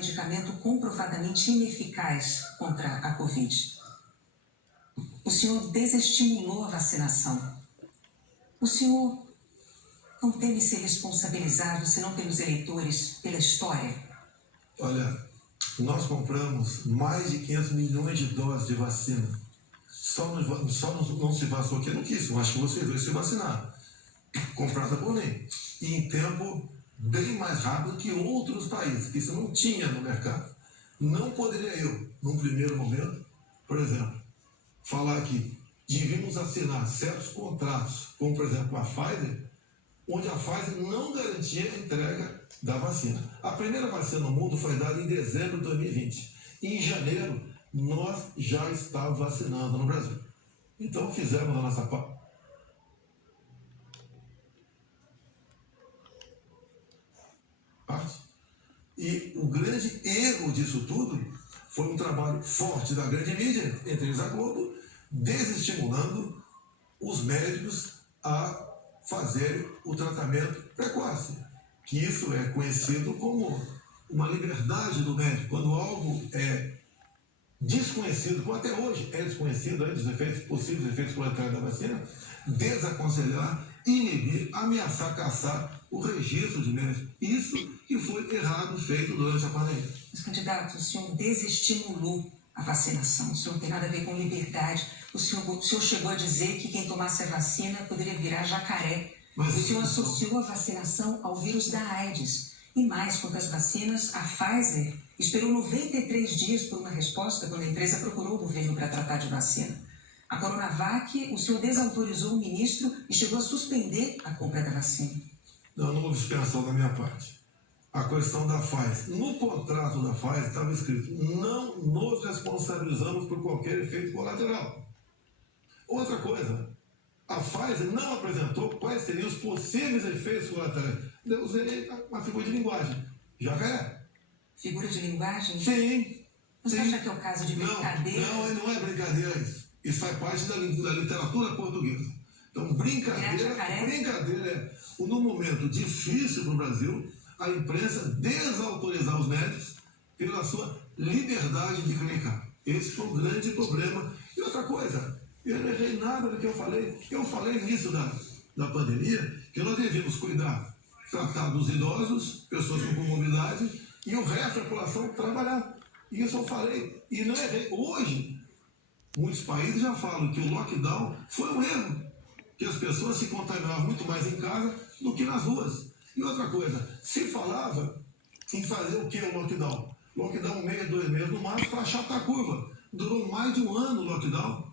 medicamento comprovadamente ineficaz contra a Covid. O senhor desestimulou a vacinação. O senhor não teme ser responsabilizado, senão pelos eleitores, pela história? Olha, nós compramos mais de 500 milhões de doses de vacina. Só não se vacinou quem não quis. Eu acho que você veio se vacinar. Comprada por mim. E em tempo bem mais rápido que outros países. Isso não tinha no mercado. Não poderia eu, num primeiro momento, por exemplo, falar que devíamos assinar certos contratos, como por exemplo a Pfizer, onde a Pfizer não garantia a entrega da vacina. A primeira vacina no mundo foi dada em dezembro de 2020. E em janeiro, nós já estávamos vacinando no Brasil. Então fizemos a nossa parte. E o grande erro disso tudo foi um trabalho forte da grande mídia, entre eles a Globo, desestimulando os médicos a fazer o tratamento precoce, que isso é conhecido como uma liberdade do médico. Quando algo é desconhecido, como até hoje é desconhecido, dos efeitos, possíveis efeitos colaterais da vacina, desaconselhar, inibir, ameaçar, caçar o registro de médicos. Isso que foi errado feito durante a pandemia. Mas, candidato, o senhor desestimulou a vacinação. O senhor não tem nada a ver com liberdade. O senhor chegou a dizer que quem tomasse a vacina poderia virar jacaré. Mas o senhor associou a vacinação ao vírus da AIDS. E mais, quanto às vacinas, a Pfizer esperou 93 dias por uma resposta quando a empresa procurou o governo para tratar de vacina. A Coronavac, o senhor desautorizou o ministro e chegou a suspender a compra da vacina. Não houve suspensão da minha parte. A questão da Pfizer. No contrato da Pfizer estava escrito: não nos responsabilizamos por qualquer efeito colateral. Outra coisa, a Pfizer não apresentou quais seriam os possíveis efeitos colaterais. Eu usei uma figura de linguagem. Jacaré. Figura de linguagem? Sim. Você sim. acha que é o caso de brincadeira? Não é brincadeira isso. Isso faz parte da literatura portuguesa. Então, brincadeira é, no momento difícil para o Brasil, a imprensa desautorizar os médicos pela sua liberdade de clinicar. Esse foi o grande problema. E outra coisa, eu não errei nada do que eu falei. Eu falei nisso da pandemia, que nós devíamos cuidar, tratar dos idosos, pessoas com comorbidade, e o resto da população trabalhar. Isso eu falei. E não errei. Hoje, muitos países já falam que o lockdown foi um erro, que as pessoas se contaminavam muito mais em casa do que nas ruas. E outra coisa, se falava em fazer o que o lockdown? Lockdown 1 mês, 2 meses no máximo para achatar a curva. Durou mais de um ano o lockdown.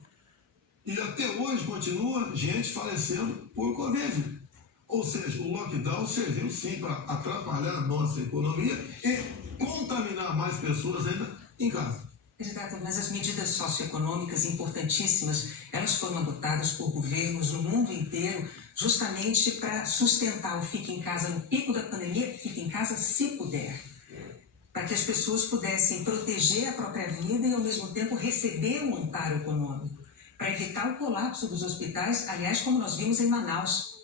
E até hoje continua gente falecendo por Covid. Ou seja, o lockdown serviu sim para atrapalhar a nossa economia e contaminar mais pessoas ainda em casa. Candidato, mas as medidas socioeconômicas importantíssimas, elas foram adotadas por governos no mundo inteiro justamente para sustentar o fique em casa no pico da pandemia, fique em casa se puder. Para que as pessoas pudessem proteger a própria vida e ao mesmo tempo receber um amparo econômico. Para evitar o colapso dos hospitais, aliás, como nós vimos em Manaus.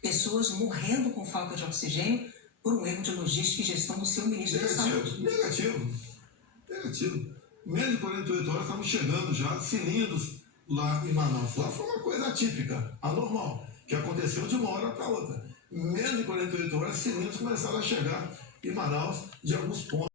Pessoas morrendo com falta de oxigênio por um erro de logística e gestão do seu ministro da Saúde. Negativo. Menos de 48 horas estamos chegando já cilindros lá em Manaus. Lá foi uma coisa atípica, anormal, que aconteceu de uma hora para outra. Menos de 48 horas, cilindros começaram a chegar em Manaus de alguns pontos.